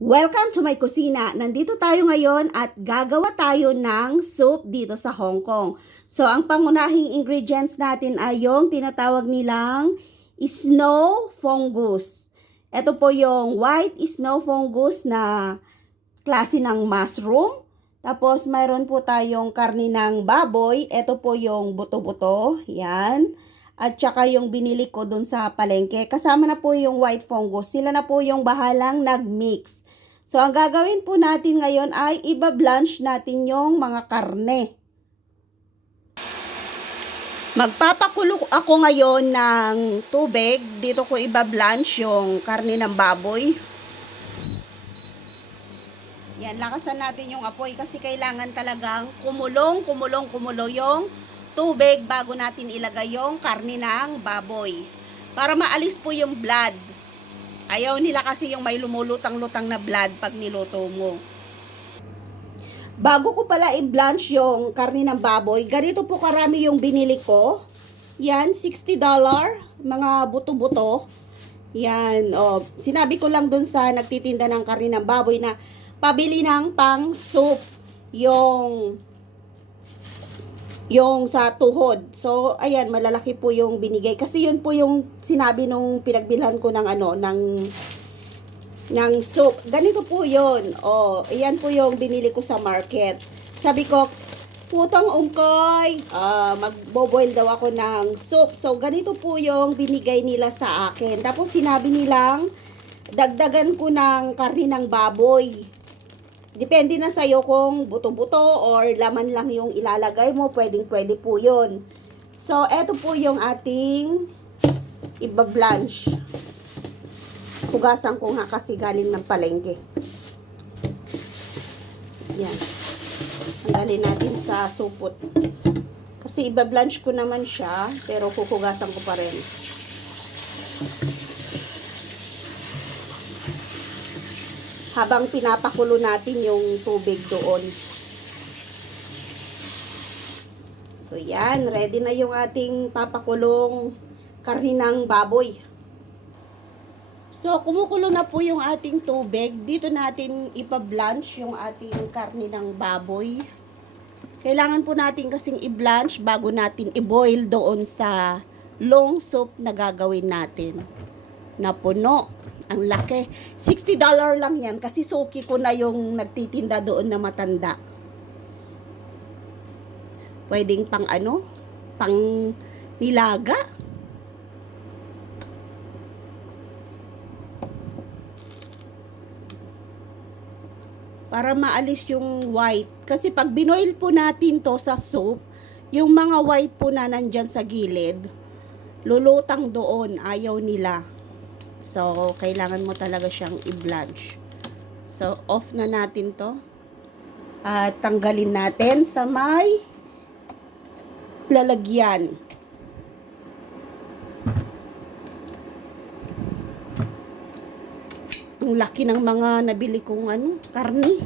Welcome to my kusina. Nandito tayo ngayon at gagawa tayo ng soup dito sa Hong Kong. So, ang pangunahing ingredients natin ay yung tinatawag nilang snow fungus. Ito po yung white snow fungus na klase ng mushroom. Tapos, mayroon po tayong karni ng baboy. Ito po yung buto-buto. Yan. At saka yung binili ko dun sa palengke. Kasama na po yung white fungus. Sila na po yung bahalang nag-mix. So, ang gagawin po natin ngayon ay iba-blanch natin yung mga karne. Magpapakulo ako ngayon ng tubig. Dito ko iba-blanch yung karne ng baboy. Yan, lakasan natin yung apoy kasi kailangan talagang kumulo yung tubig bago natin ilagay yung karne ng baboy. Para maalis po yung blood. Ayaw nila kasi yung may lumulutang-lutang na blood pag niluto mo. Bago ko pala i-blanch yung karne ng baboy, ganito po karami yung binili ko. Yan, $60. Mga buto-buto. Yan, sinabi ko lang dun sa nagtitinda ng karne ng baboy na pabili ng pang soup yung sa tuhod. So, ayan, malalaki po yung binigay. Kasi yun po yung sinabi nung pinagbilhan ko ng ng soup. Ganito po yun. Ayan po yung binili ko sa market. Sabi ko, putang ungkoy, magbo-boil daw ako ng soup. So, ganito po yung binigay nila sa akin. Tapos, sinabi nilang, dagdagan ko ng karne ng baboy. Depende na sa'yo kung buto-buto or laman lang yung ilalagay mo. Pwedeng-pwede po yun. So, eto po yung ating iba-blanch. Hugasan ko nga kasi galing ng palengke. Yan. Tanggalin natin sa supot. Kasi iba-blanch ko naman siya, pero huhugasan ko pa rin. Habang pinapakulo natin yung tubig doon. So, yan. Ready na yung ating papakulong karne ng baboy. So, kumukulo na po yung ating tubig. Dito natin ipa-blanch yung ating karne ng baboy. Kailangan po natin kasing i-blanch bago natin i-boil doon sa long soup na gagawin natin. Na puno. Ang laki. $60 lang yan kasi suki ko na yung nagtitinda doon na matanda. Pwedeng pang pang nilaga. Para maalis yung white. Kasi pag binoil po natin to sa soup, yung mga white po na nandyan sa gilid, lulutang doon. Ayaw nila. So, kailangan mo talaga siyang i-blanch. So, off na natin to. At tanggalin natin sa may lalagyan. Ang laki ng mga nabili kong karne.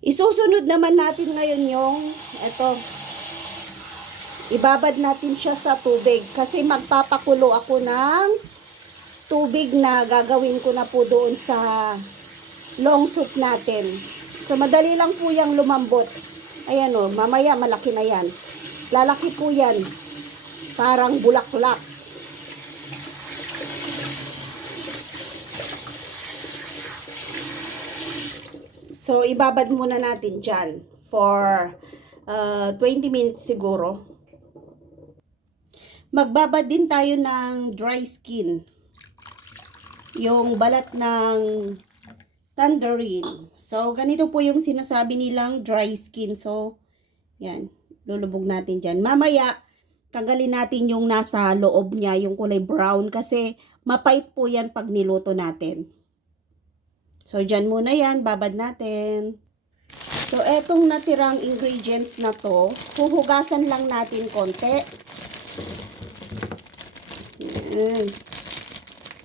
Isusunod naman natin ngayon yung ibabad natin siya sa tubig kasi magpapakulo ako ng tubig na gagawin ko na po doon sa long soup natin. So, madali lang po yung lumambot. Ayan mamaya malaki na yan. Lalaki po yan. Parang bulaklak. So, ibabad muna natin dyan for 20 minutes siguro. Magbabad din tayo ng dry skin. Yung balat ng tangerine. So, ganito po yung sinasabi nilang dry skin. So, yan. Lulubog natin dyan. Mamaya, tanggalin natin yung nasa loob niya, yung kulay brown. Kasi, mapait po yan pag niluto natin. So, dyan muna yan. Babad natin. So, etong natirang ingredients na to, huhugasan lang natin konti.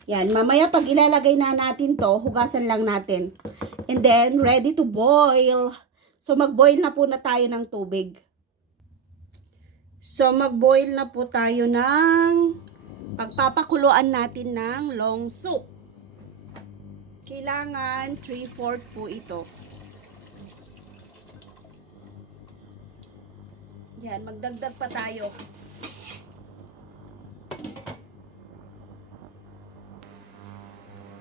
Yan, mamaya pag ilalagay na natin to, hugasan lang natin. And then, ready to boil. So, mag-boil na po na tayo ng tubig. So, mag-boil na po tayo ng pagpapakuluan natin ng long soup. Kailangan 3/4 po ito. Yan, magdagdag pa tayo.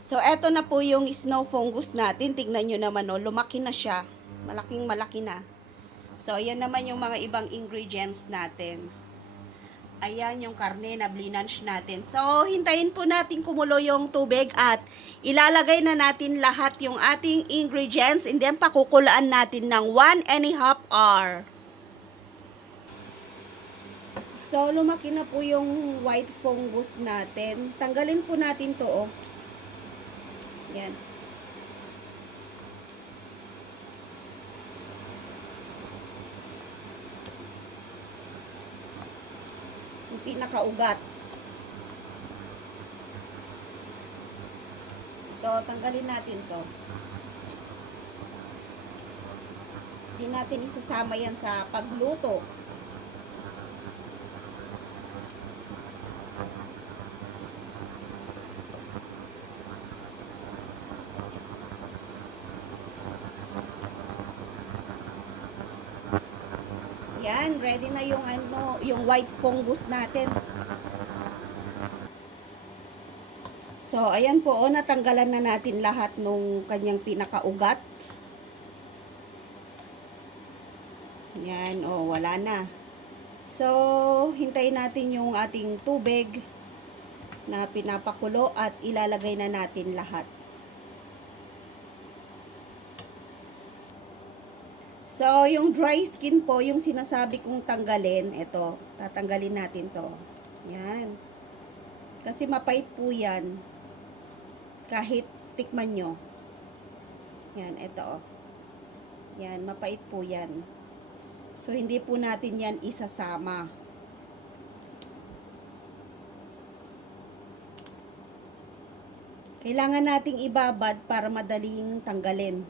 So, eto na po yung snow fungus natin. Tignan nyo naman, oh, lumaki na siya. Malaking malaki na. So, ayan naman yung mga ibang ingredients natin. Ayan yung karne na blanch natin. So, hintayin po natin kumulo yung tubig at ilalagay na natin lahat yung ating ingredients and then pakukulaan natin ng 1.5 hour. So, lumaki na po yung white fungus natin. Tanggalin po natin to, oh. Yan. Yung pinakaugat. Ito, tanggalin natin to. Hindi natin isasama yan sa pagluto. Yan, ready na yung yung white fungus natin. So, ayan po, oh, natanggalan na natin lahat nung kanyang pinakaugat. Yan, oh, wala na. So, hintayin natin yung ating tubig na pinapakulo at ilalagay na natin lahat. So, yung dry skin po, yung sinasabi kong tanggalin, ito, tatanggalin natin to. Yan. Kasi mapait po yan. Kahit tikman nyo. Yan, ito. Yan, mapait po yan. So, hindi po natin yan isasama. Kailangan nating ibabad para madaling tanggalin.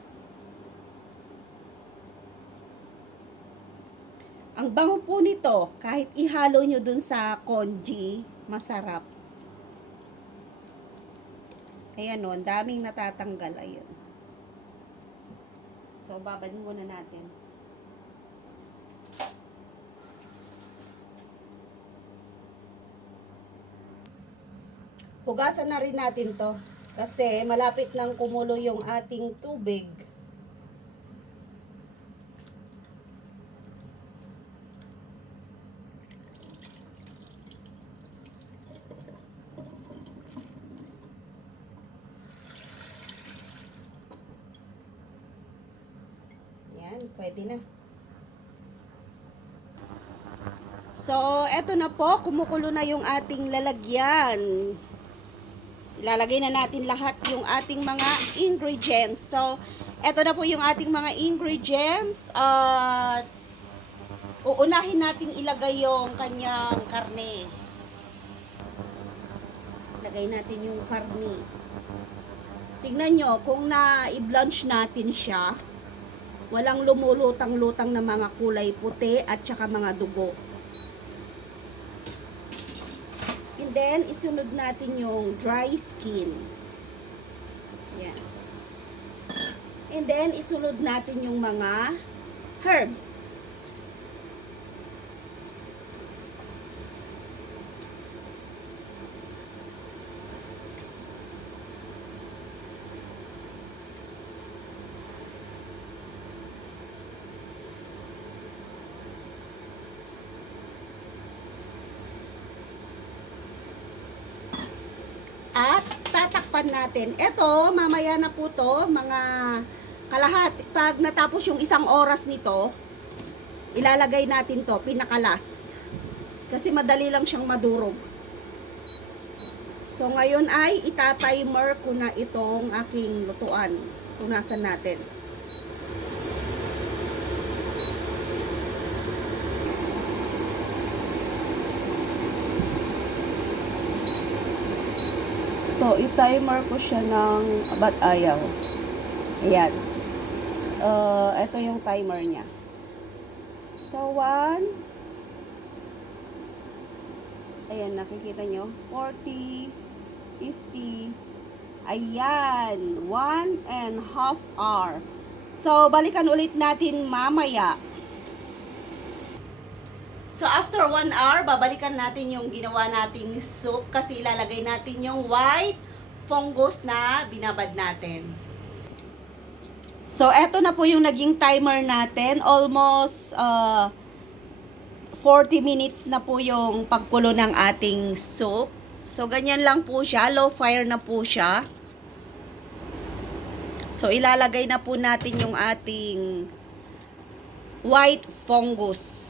Ang bango po nito, kahit ihalo nyo dun sa congee, masarap. Ayan o, daming natatanggal. Ayun. So, babad muna natin. Hugasan na rin natin to. Kasi malapit nang kumulo yung ating tubig. Pwede na. So, eto na po. Kumukulo na yung ating lalagyan. Ilalagay na natin lahat yung ating mga ingredients. So, eto na po yung ating mga ingredients. At uunahin natin ilagay yung kanyang karne. Lagay natin yung karne. Tingnan nyo, kung na-blanch natin siya, walang lumulutang-lutang na mga kulay puti at saka mga dugo. And then, isunod natin yung dry skin. Yan. And then, isunod natin yung mga herbs. At tatakpan natin. Ito, mamaya na po to, mga kalahati. Pag natapos yung 1 oras nito, ilalagay natin to, pinakalas. Kasi madali lang siyang madurog. So, ngayon ay itatimer ko na itong aking lutuan. Punasan natin. So, i-timer ko siya ng ba't ayaw. Ayan. Ito yung timer niya. So, 1. Ayan, nakikita nyo. 40, 50. Ayan, 1.5 hour. So, balikan ulit natin mamaya. So, after 1 hour, babalikan natin yung ginawa nating soup kasi ilalagay natin yung white fungus na binabad natin. So, eto na po yung naging timer natin. Almost 40 minutes na po yung pagkulo ng ating soup. So, ganyan lang po siya. Low fire na po siya. So, ilalagay na po natin yung ating white fungus.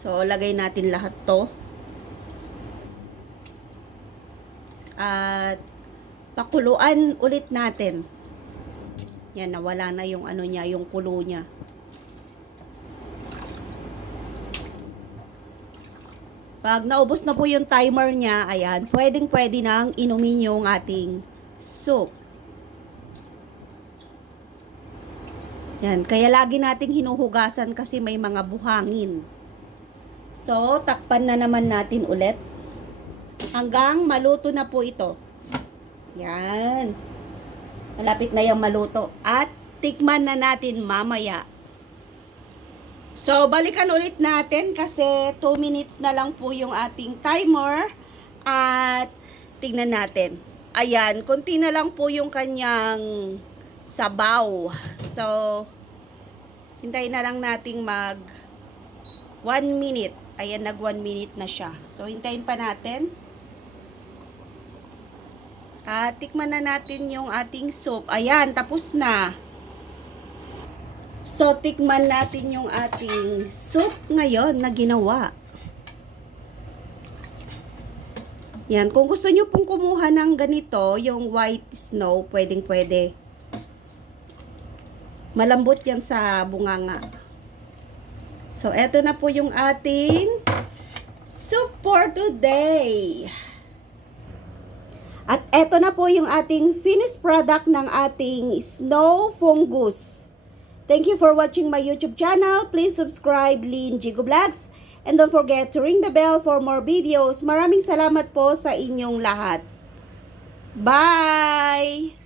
So, lagay natin lahat to. At pakuluan ulit natin. Yan, nawala na yung ano niya, yung kulo niya. Pag naubos na po yung timer niya, ayan, pwedeng-pwede nang inumin yung ating soup. Yan, kaya lagi nating hinuhugasan kasi may mga buhangin. So, takpan na naman natin ulit. Hanggang maluto na po ito. Yan. Malapit na yung maluto. At tikman na natin mamaya. So, balikan ulit natin kasi 2 minutes na lang po yung ating timer. At tingnan natin. Ayan, konti na lang po yung kanyang sabaw. So, hintayin na lang nating mag 1 minute. Ayan, nag 1 minute na siya. So, hintayin pa natin. At tikman na natin yung ating soup. Ayan, tapos na. So, tikman natin yung ating soup ngayon na ginawa. Yan, kung gusto nyo pong kumuha ng ganito, yung white snow, pwedeng-pwede. Malambot yan sa bunganga. So, eto na po yung ating soup for today. At eto na po yung ating finished product ng ating snow fungus. Thank you for watching my YouTube channel. Please subscribe, Lynn Jigo Vlogs. And don't forget to ring the bell for more videos. Maraming salamat po sa inyong lahat. Bye!